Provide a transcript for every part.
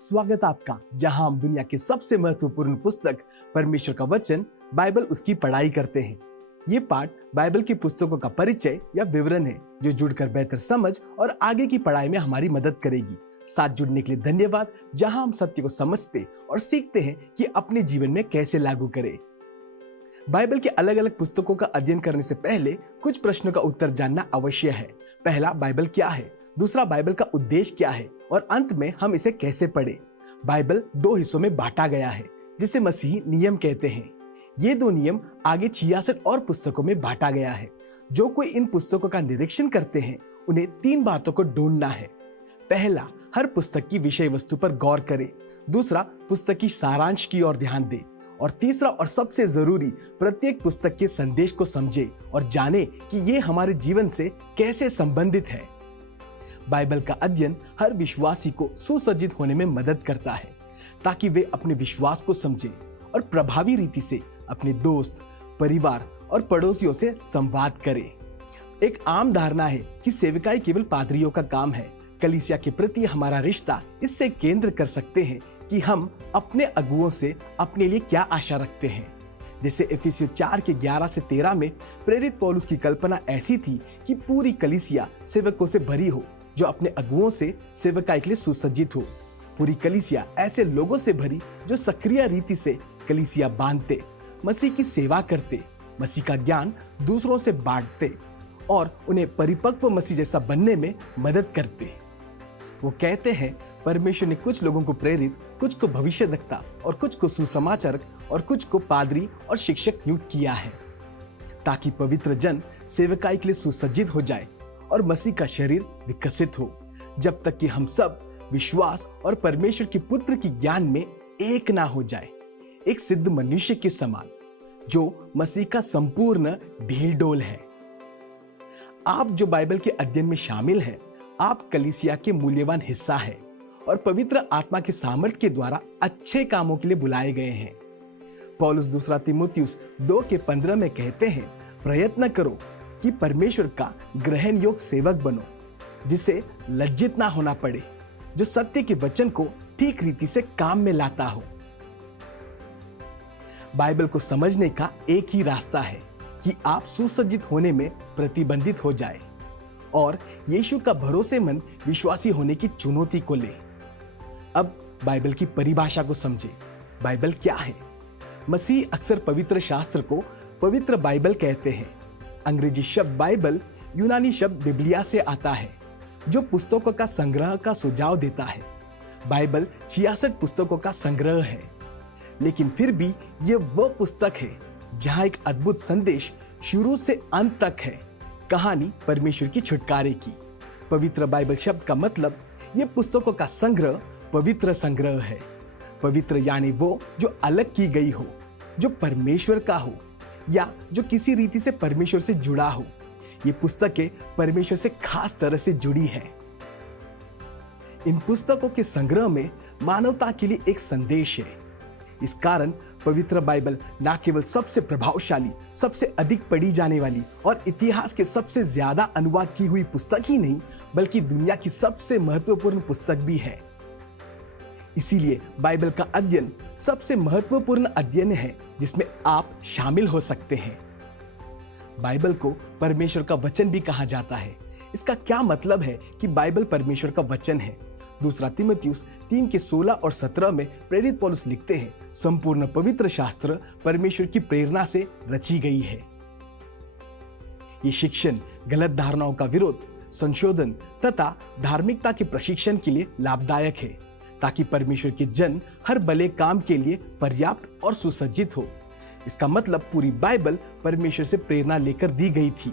स्वागत आपका, जहां हम दुनिया की सबसे महत्वपूर्ण पुस्तक परमेश्वर का वचन बाइबल उसकी पढ़ाई करते हैं। ये पाठ बाइबल की पुस्तकों का परिचय या विवरण है जो जुड़कर बेहतर समझ और आगे की पढ़ाई में हमारी मदद करेगी। साथ जुड़ने के लिए धन्यवाद, जहां हम सत्य को समझते और सीखते हैं कि अपने जीवन में कैसे लागू करें। बाइबल के अलग अलग पुस्तकों का अध्ययन करने से पहले कुछ प्रश्नों का उत्तर जानना अवश्य है। पहला, बाइबल क्या है? दूसरा, बाइबल का उद्देश्य क्या है? और अंत में हम इसे कैसे पढ़ें? बाइबल दो हिस्सों में बांटा गया है, जिसे मसीही नियम कहते हैं। ये दो नियम आगे 66 और पुस्तकों में बांटा गया है। जो कोई इन पुस्तकों का निरीक्षण करते हैं, उन्हें 3 बातों को ढूंढना है। पहला, हर पुस्तक की विषय वस्तु पर गौर करें। दूसरा, पुस्तक की सारांश की ओर ध्यान दें। और तीसरा और सबसे जरूरी, प्रत्येक पुस्तक के संदेश को समझे और जाने कि ये हमारे जीवन से कैसे संबंधित है। बाइबल का अध्ययन हर विश्वासी को सुसज्जित होने में मदद करता है, ताकि वे अपने विश्वास को समझें और प्रभावी रीति से अपने दोस्त, परिवार और पड़ोसियों से संवाद करें। एक आम धारणा है कि सेवकाई केवल पादरियों का काम है। कलीसिया के प्रति हमारा रिश्ता इससे केंद्र कर सकते हैं कि हम अपने अगुओं से अपने लिए क्या आशा रखते हैं। जैसे इफिसियों 4 के 11 से 13 में प्रेरित पौलुस की कल्पना ऐसी थी कि पूरी कलीसिया सेवकों से भरी हो, जो अपने अगुओं से सेवकाई के लिए सुसज्जित हो। पूरी कलीसिया ऐसे लोगों से भरी जो सक्रिय रीति से कलीसिया बांधते, मसीह की सेवा करते, मसीह का ज्ञान दूसरों से बांटते और उन्हें परिपक्व मसीह जैसा बनने में मदद करते। वो कहते हैं, परमेश्वर ने कुछ लोगों को प्रेरित, कुछ को भविष्यद्वक्ता और कुछ को सुसमाचारक और कुछ को पादरी और शिक्षक नियुक्त किया है, ताकि पवित्र जन सेवकाई के लिए सुसज्जित हो जाए और मसीह का शरीर विकसित हो, जब तक कि हम सब विश्वास और परमेश्वर के पुत्र की ज्ञान में एक ना हो जाए, एक सिद्ध मनुष्य के समान, जो मसीह का संपूर्ण ढील डोल है। आप जो बाइबल के अध्ययन में शामिल हैं, आप कलीसिया के मूल्यवान हिस्सा है और पवित्र आत्मा के सामर्थ्य के द्वारा अच्छे कामों के लिए बुलाए गए हैं। पौलुस दूसरा तीमुथियुस 2 के 15 में कहते हैं, प्रयत्न करो कि परमेश्वर का ग्रहण योग्य सेवक बनो, जिसे लज्जित ना होना पड़े, जो सत्य के वचन को ठीक रीति से काम में लाता हो। बाइबल को समझने का एक ही रास्ता है कि आप सुसज्जित होने में प्रतिबंधित हो जाए और यीशु का भरोसेमंद विश्वासी होने की चुनौती को ले। अब बाइबल की परिभाषा को समझे। बाइबल क्या है? मसीह अक्सर पवित्र शास्त्र को पवित्र बाइबल कहते हैं। अंग्रेजी शब्द बाइबल यूनानी शब्द बिब्लिया से आता है, जो पुस्तकों का संग्रह का सुझाव देता है। बाइबल 66 पुस्तकों का संग्रह है, लेकिन फिर भी यह वह पुस्तक है जहां एक अद्भुत संदेश शुरू से अंत तक है, कहानी परमेश्वर की छुटकारे की। पवित्र बाइबल शब्द का मतलब यह पुस्तकों का संग्रह पवित्र संग्रह है। पवित्र यानी वो जो अलग की गई हो, जो परमेश्वर का हो या जो किसी रीति से परमेश्वर से जुड़ा हो। ये पुस्तकें परमेश्वर से खास तरह से जुड़ी हैं। इन पुस्तकों के संग्रह में मानवता के लिए एक संदेश है। इस कारण पवित्र बाइबल न केवल सबसे प्रभावशाली, सबसे अधिक पढ़ी जाने वाली और इतिहास के सबसे ज्यादा अनुवाद की हुई पुस्तक ही नहीं, बल्कि दुनिया की सबसे महत्वपूर्ण पुस्तक भी है। इसीलिए बाइबल का अध्ययन सबसे महत्वपूर्ण अध्ययन है जिसमें आप शामिल हो सकते हैं। बाइबल को परमेश्वर का वचन भी कहा जाता है। इसका क्या मतलब है कि बाइबल परमेश्वर का वचन है? दूसरा तीमुथियुस 3 के 16 और 17 में प्रेरित पौलुस लिखते हैं, संपूर्ण पवित्र शास्त्र परमेश्वर की प्रेरणा से रची गई है। ये शिक्षण, गलत धारणाओं का विरोध, संशोधन तथा धार्मिकता के प्रशिक्षण के लिए लाभदायक है, ताकि परमेश्वर के जन हर भले काम के लिए पर्याप्त और सुसज्जित हो। इसका मतलब पूरी बाइबल परमेश्वर से प्रेरणा लेकर दी गई थी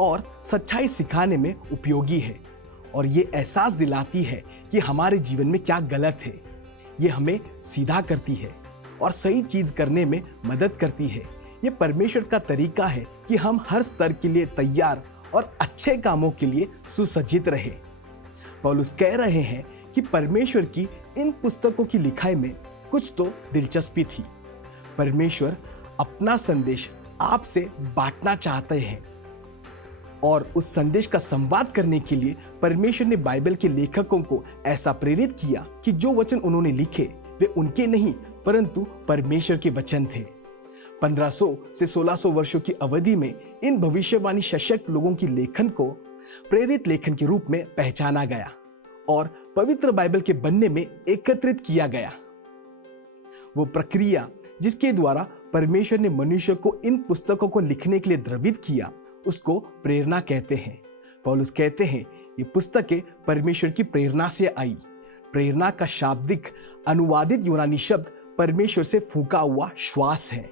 और सच्चाई सिखाने में उपयोगी है, और ये एहसास दिलाती है कि हमारे जीवन में क्या गलत है। ये हमें सीधा करती है और सही चीज करने में मदद करती है। ये परमेश्वर का तरीका है कि हम हर स्तर के लिए तैयार और अच्छे कामों के लिए सुसज्जित रहे। पौलुस कह रहे हैं कि परमेश्वर की इन पुस्तकों की लिखाई में कुछ तो दिलचस्पी थी। परमेश्वर अपना संदेश आपसे बांटना चाहते हैं। और उस संदेश का संवाद करने के लिए परमेश्वर ने बाइबल के लेखकों को ऐसा प्रेरित किया कि जो वचन उन्होंने लिखे वे उनके नहीं परंतु परमेश्वर के वचन थे। 1500 से 1600 वर्षों की अवधि में इन भविष्यवाणी सशक्त लोगों की लेखन को प्रेरित लेखन के रूप में पहचाना गया और पवित्र बाइबल के बनने में एकत्रित किया गया। वो प्रक्रिया जिसके द्वारा परमेश्वर ने मनुष्य को इन पुस्तकों को लिखने के लिए द्रवित किया उसको प्रेरणा कहते हैं। पौलुस कहते हैं ये पुस्तकें परमेश्वर की प्रेरणा से आई। प्रेरणा का शाब्दिक अनुवादित यूनानी शब्द परमेश्वर से फूंका हुआ श्वास है।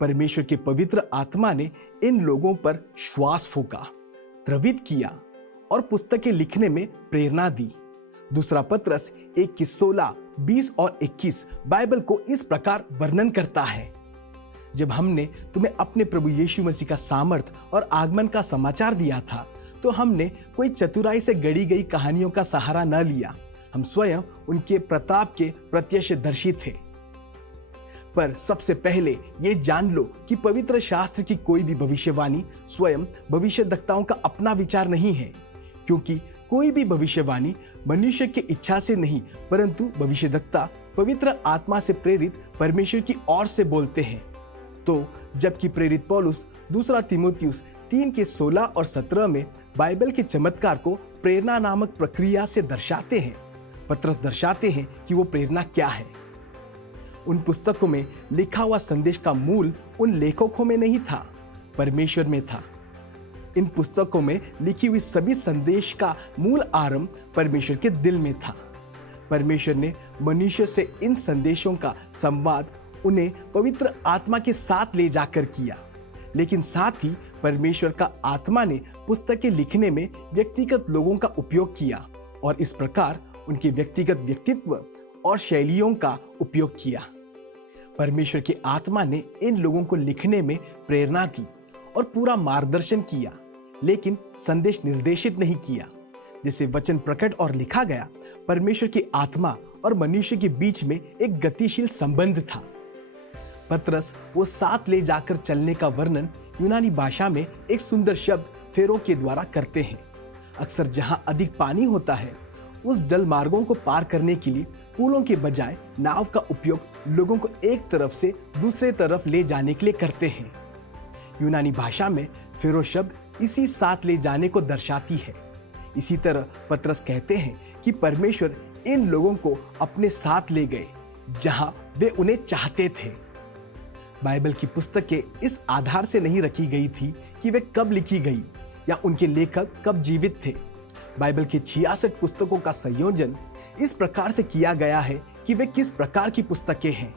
परमेश्वर के पवित्र आत्मा ने इन लोगों पर श्वास फूंका, द्रवित किया और पुस्तकें लिखने में प्रेरणा दी। दूसरा पत्रस 1:16, 20 और 21 बाइबल को इस प्रकार वर्णन करता है। जब हमने तुम्हें अपने प्रभु यीशु मसीह का सामर्थ और आगमन का समाचार दिया था तो हमने कोई चतुराई से गढ़ी गई कहानियों का सहारा न लिया। हम स्वयं उनके प्रताप के प्रत्यक्षदर्शी थे। पर सबसे पहले ये जान लो कि पवित्र शास्त्र की कोई भी भविष्यवाणी स्वयं भविष्यद्वक्ताओं का अपना विचार नहीं है, क्योंकि कोई भी भविष्यवाणी मनुष्य की इच्छा से नहीं परंतु भविष्यद्वक्ता पवित्र आत्मा से प्रेरित परमेश्वर की ओर से बोलते हैं। तो जबकि प्रेरित पौलुस दूसरा तीमुथियुस 3:16 और 17 में बाइबल के चमत्कार को प्रेरणा नामक प्रक्रिया से दर्शाते हैं, पत्रस दर्शाते हैं कि वो प्रेरणा क्या है। उन पुस्तकों में लिखा हुआ संदेश का मूल उन लेखकों में नहीं था, परमेश्वर में था। इन पुस्तकों में लिखी हुई सभी संदेश का मूल आरंभ परमेश्वर के दिल में था। परमेश्वर ने मनुष्य से इन संदेशों का संवाद उन्हें पवित्र आत्मा के साथ ले जाकर किया, लेकिन साथ ही परमेश्वर का आत्मा ने पुस्तकें लिखने में व्यक्तिगत लोगों का उपयोग किया और इस प्रकार उनके व्यक्तिगत व्यक्तित्व और शैलियों का उपयोग किया। परमेश्वर की आत्मा ने इन लोगों को लिखने में प्रेरणा दी और पूरा मार्गदर्शन किया, लेकिन संदेश निर्देशित नहीं किया। जैसे वचन प्रकट और लिखा गया, परमेश्वर की आत्मा और मनुष्य के बीच में एक गतिशील संबंध था। पत्रस वो साथ ले जाकर चलने का वर्णन यूनानी भाषा में एक सुंदर शब्द फेरो के द्वारा करते हैं। अक्सर जहां अधिक पानी होता है उस जल मार्गों को पार करने के लिए पुलों के बजाय नाव का उपयोग लोगों को एक तरफ से दूसरे तरफ ले जाने के लिए करते हैं। यूनानी भाषा में फेरो शब्द इसी साथ ले जाने को दर्शाती है। इसी तरह पत्रस कहते हैं कि परमेश्वर इन लोगों को अपने साथ ले गए जहां वे उन्हें चाहते थे। बाइबल की पुस्तकें इस आधार से नहीं रखी गई थी कि वे कब लिखी गई या उनके लेखक कब जीवित थे। बाइबल के 66 पुस्तकों का संयोजन इस प्रकार से किया गया है कि वे किस प्रकार की पुस्तकें हैं।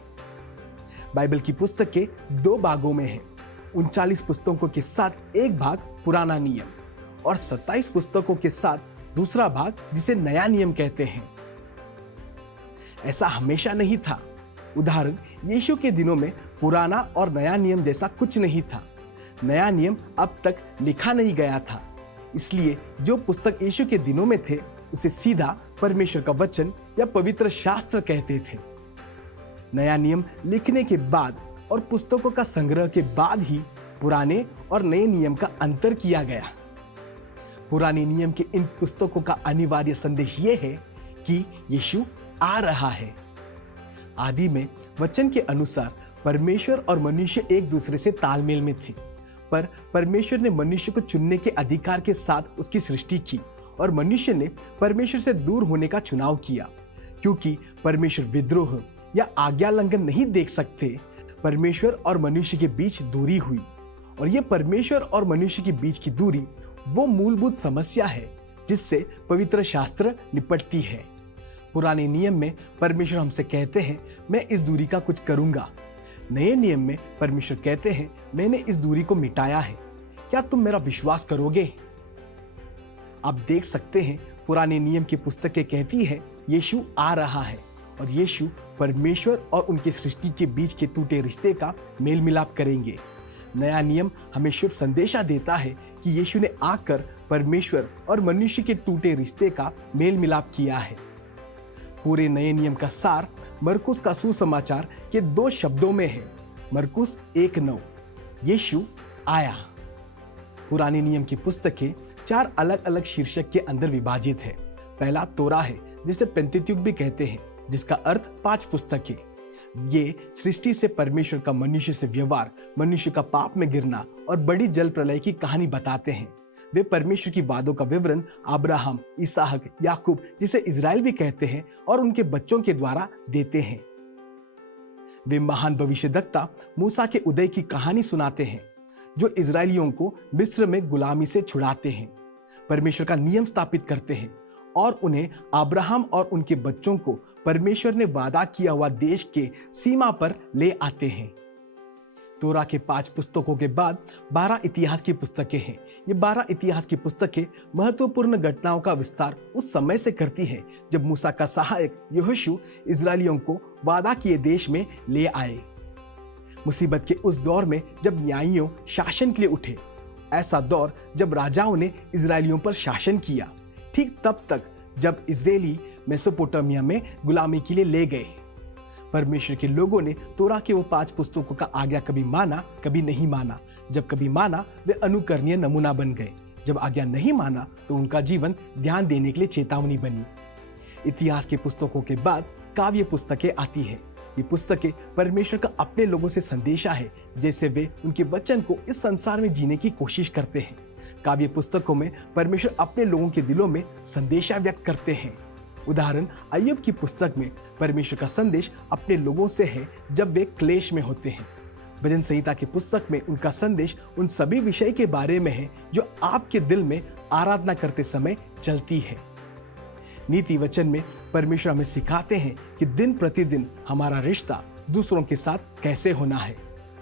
बाइबल की पुस्तकें 2 भागों में हैं। 39 पुस्तकों के साथ एक भाग पुराना नियम और 27 पुस्तकों के साथ दूसरा भाग जिसे नया नियम कहते हैं। ऐसा हमेशा नहीं था। उदाहरण, यीशु के दिनों में पुराना और नया नियम जैसा कुछ नहीं था। नया नियम अब तक लिखा नहीं गया था, इसलिए जो पुस्तक यीशु के दिनों में थे उसे सीधा परमेश्वर का वचन या पवित्र शास्त्र कहते थे। नया नियम लिखने के बाद और पुस्तकों का संग्रह के बाद ही पुराने और नए नियम का अंतर किया गया। पुराने नियम के इन पुस्तकों का अनिवार्य संदेश यह है कि यीशु आ रहा है। आदि में वचन के अनुसार परमेश्वर और मनुष्य एक दूसरे से तालमेल में थे, पर परमेश्वर ने मनुष्य को चुनने के अधिकार के साथ उसकी सृष्टि की और मनुष्य ने परमेश्वर से दूर होने का चुनाव किया। क्योंकि परमेश्वर विद्रोह या आज्ञा लंघन नहीं देख सकते, परमेश्वर और मनुष्य के बीच दूरी हुई और यह परमेश्वर और मनुष्य के बीच की दूरी वो मूलभूत समस्या है जिससे पवित्र शास्त्र निपटती है। पुराने नियम में परमेश्वर हमसे कहते हैं, मैं इस दूरी का कुछ करूंगा। नए नियम में परमेश्वर कहते हैं, मैंने इस दूरी को मिटाया है। क्या तुम मेरा विश्वास करोगे? आप देख सकते हैं, पुराने नियम की पुस्तकें कहती है यीशु आ रहा है और यीशु परमेश्वर और उनकी सृष्टि के बीच के टूटे रिश्ते का मेल मिलाप करेंगे। नया नियम हमें शुभ संदेशा देता है कि यीशु ने आकर परमेश्वर और मनुष्य के टूटे रिश्ते का मेल मिलाप किया है। पूरे नए नियम का सार मरकुस का सुसमाचार के 2 शब्दों में है। मरकुस 1:9, यीशु आया। पुराने नियम की पुस्तकें 4 अलग अलग शीर्षक के अंदर विभाजित है। पहला तोरा है, जिसे पेंटेत्युक भी कहते हैं, जिसका अर्थ 5 पुस्तकें। ये सृष्टि से परमेश्वर का मनुष्य से व्यवहार, मनुष्य का पाप में गिरना और बड़ी जल प्रलय की कहानी बताते हैं। वे परमेश्वर की वादों का विवरण अब्राहम, इसहाक, याकूब, जिसे इजराइल भी कहते हैं, और उनके बच्चों के द्वारा देते हैं। वे महान भविष्यद्वक्ता मूसा के उदय की कहानी सुनाते हैं, जो इजरायलियों को मिस्र में गुलामी से छुड़ाते हैं, परमेश्वर का नियम स्थापित करते हैं और उन्हें अब्राहम और उनके बच्चों को परमेश्वर ने वादा किया हुआ देश के सीमा पर ले आते हैं। तोरा के 5 पुस्तकों के बाद 12 इतिहास की पुस्तकें हैं। ये 12 इतिहास की पुस्तकें महत्वपूर्ण घटनाओं का विस्तार उस समय से करती हैं जब मूसा का सहायक यहोशू इजरायलियों को वादा किए देश में ले आए। मुसीबत के उस दौर में जब न्यायियों शासन के लिए उठे, ऐसा दौर जब राजाओं ने इजरायलियों पर शासन किया, ठीक तब तक जब इजरायली मेसोपोटामिया में गुलामी के लिए ले गए। परमेश्वर के लोगों ने तोरा के वो 5 पुस्तकों का आज्ञा कभी माना, कभी नहीं माना। जब कभी माना, वे अनुकरणीय नमूना बन गए। जब आज्ञा नहीं माना, तो उनका जीवन ध्यान देने के लिए चेतावनी बनी। इतिहास के पुस्तकों के बाद काव्य पुस्तकें आती है। ये पुस्तकें परमेश्वर का अपने लोगों से संदेशा है, जैसे वे उनके वचन को इस संसार में जीने की कोशिश करते हैं। काव्य पुस्तकों में परमेश्वर अपने लोगों के दिलों में संदेशा व्यक्त करते हैं। उदाहरण अय्यूब की पुस्तक में परमेश्वर का संदेश अपने लोगों से है जब वे क्लेश में होते हैं। भजन संहिता की पुस्तक में उनका संदेश उन सभी विषय के बारे में है जो आपके दिल में आराधना करते समय चलती है। नीति वचन में परमेश्वर हमें सिखाते हैं कि दिन प्रतिदिन हमारा रिश्ता दूसरों के साथ कैसे होना है।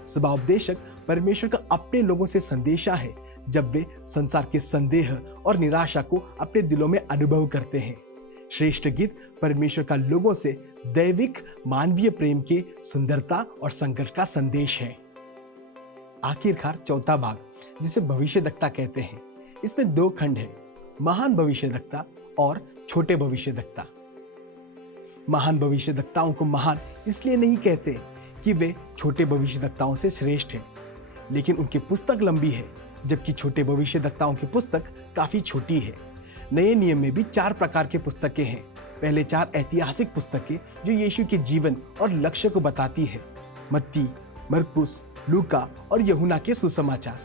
स्वभावोपदेशक परमेश्वर का अपने लोगों से संदेशा है जब वे संसार के संदेह और निराशा को अपने दिलों में अनुभव करते हैं। श्रेष्ठ गीत परमेश्वर का लोगों से दैविक मानवीय प्रेम के सुंदरता और संघर्ष का संदेश है। आखिरकार चौथा भाग, जिसे भविष्यद्वक्ता कहते हैं, इसमें 2 खंड है, महान भविष्यद्वक्ता और छोटे भविष्यद्वक्ता। महान भविष्यद्वक्ताओं को महान इसलिए नहीं कहते कि वे छोटे भविष्यद्वक्ताओं से श्रेष्ठ हैं, लेकिन उनकी पुस्तक लंबी है, जबकि छोटे भविष्यद्वक्ताओं की पुस्तक काफी छोटी है। नए नियम में भी 4 प्रकार की पुस्तकें हैं। पहले 4 ऐतिहासिक पुस्तकें जो यीशु के जीवन और लक्ष्य को बताती है, मत्ती, मरकुस, लूका और यूहन्ना के सुसमाचार।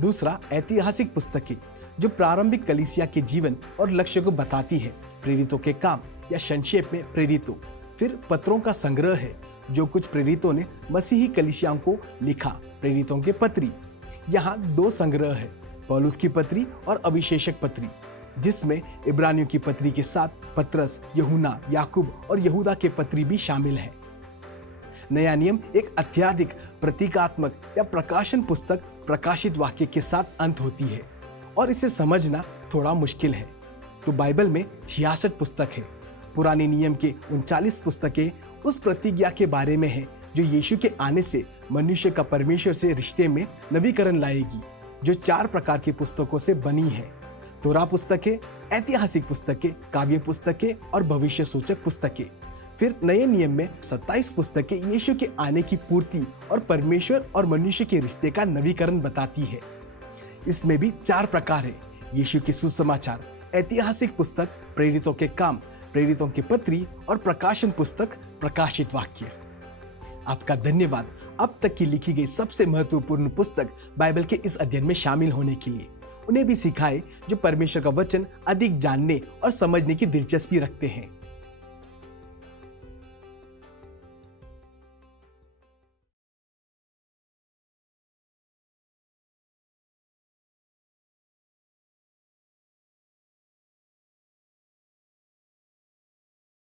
दूसरा ऐतिहासिक पुस्तकें जो प्रारंभिक कलीसिया के जीवन और लक्ष्य को बताती है, प्रेरितों के काम या संक्षेप में प्रेरितों। फिर पत्रों का संग्रह है जो कुछ प्रेरितों ने मसीही कलीसियाओं को लिखा, प्रेरितों के पत्री। यहाँ 2 संग्रह है, पौलुस की पत्री और अविशेषक पत्री, जिसमें इब्रानियों की पत्री के साथ पतरस, यूहन्ना, याकूब और यहूदा के पत्री भी शामिल हैं। नया नियम एक अत्यधिक प्रतीकात्मक या प्रकाशन पुस्तक प्रकाशित वाक्य के साथ अंत होती है और इसे समझना थोड़ा मुश्किल है। तो बाइबल में 66 पुस्तक है। पुराने नियम के 39 पुस्तकें उस प्रतिज्ञा के बारे में है जो यीशु के आने से मनुष्य का परमेश्वर से रिश्ते में नवीकरण लाएगी, जो 4 प्रकार की पुस्तकों से बनी है। तोरा पुस्तकें, ऐतिहासिक पुस्तकें, काव्य पुस्तकें और भविष्य सूचक पुस्तकें। फिर नए नियम में 27 पुस्तकें यीशु के आने की पूर्ति और परमेश्वर और मनुष्य के रिश्ते का नवीकरण बताती है। इसमें भी 4 प्रकार है, यीशु के सुसमाचार, ऐतिहासिक पुस्तक, प्रेरितों के काम, प्रेरितों की पत्री और प्रकाशन पुस्तक, प्रकाशित वाक्य। आपका धन्यवाद अब तक की लिखी गई सबसे महत्वपूर्ण पुस्तक बाइबल के इस अध्ययन में शामिल होने के लिए। उन्हें भी सिखाए जो परमेश्वर का वचन अधिक जानने और समझने की दिलचस्पी रखते हैं।